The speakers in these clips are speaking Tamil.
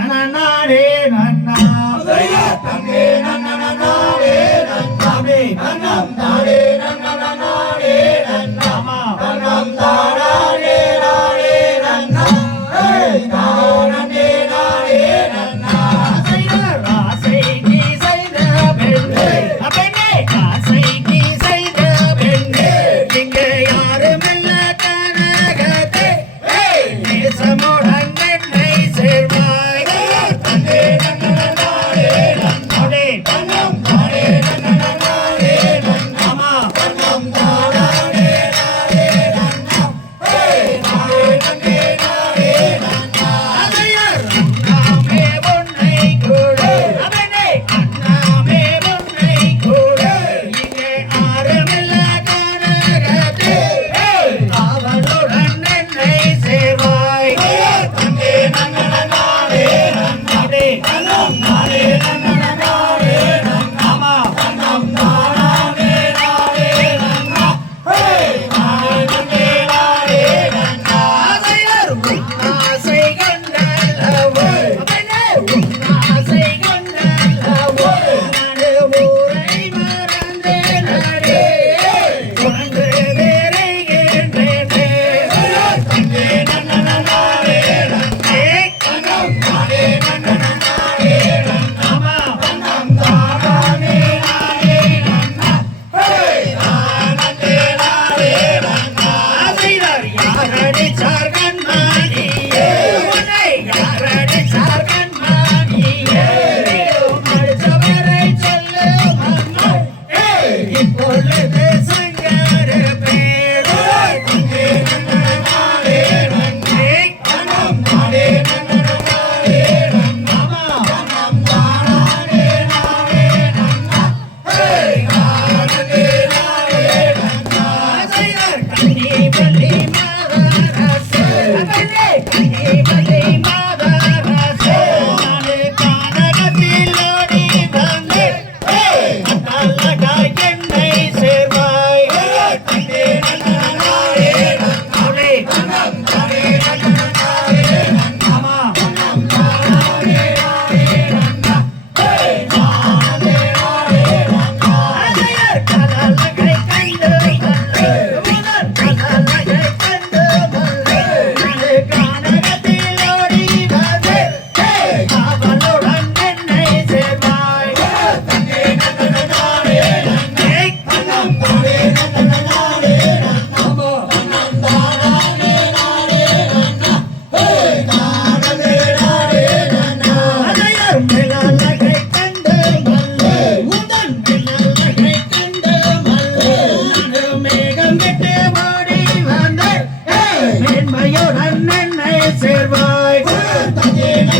நன்னே. நன்னா தங்கே நன்னே நன்னே நன்னே நன்னே நன்னே. ಒಳ್ಳೆಯದೇ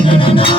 na na na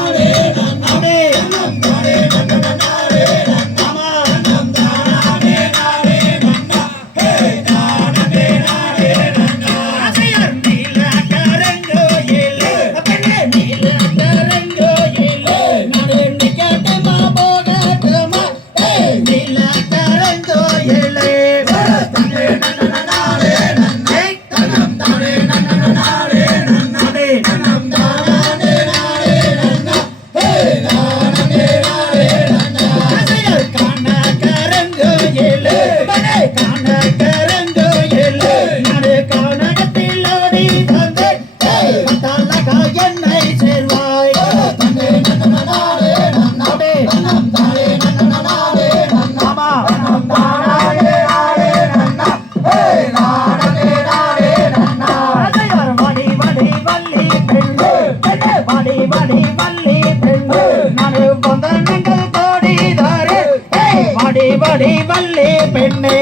ஆடி வள்ளி பெண்ணே.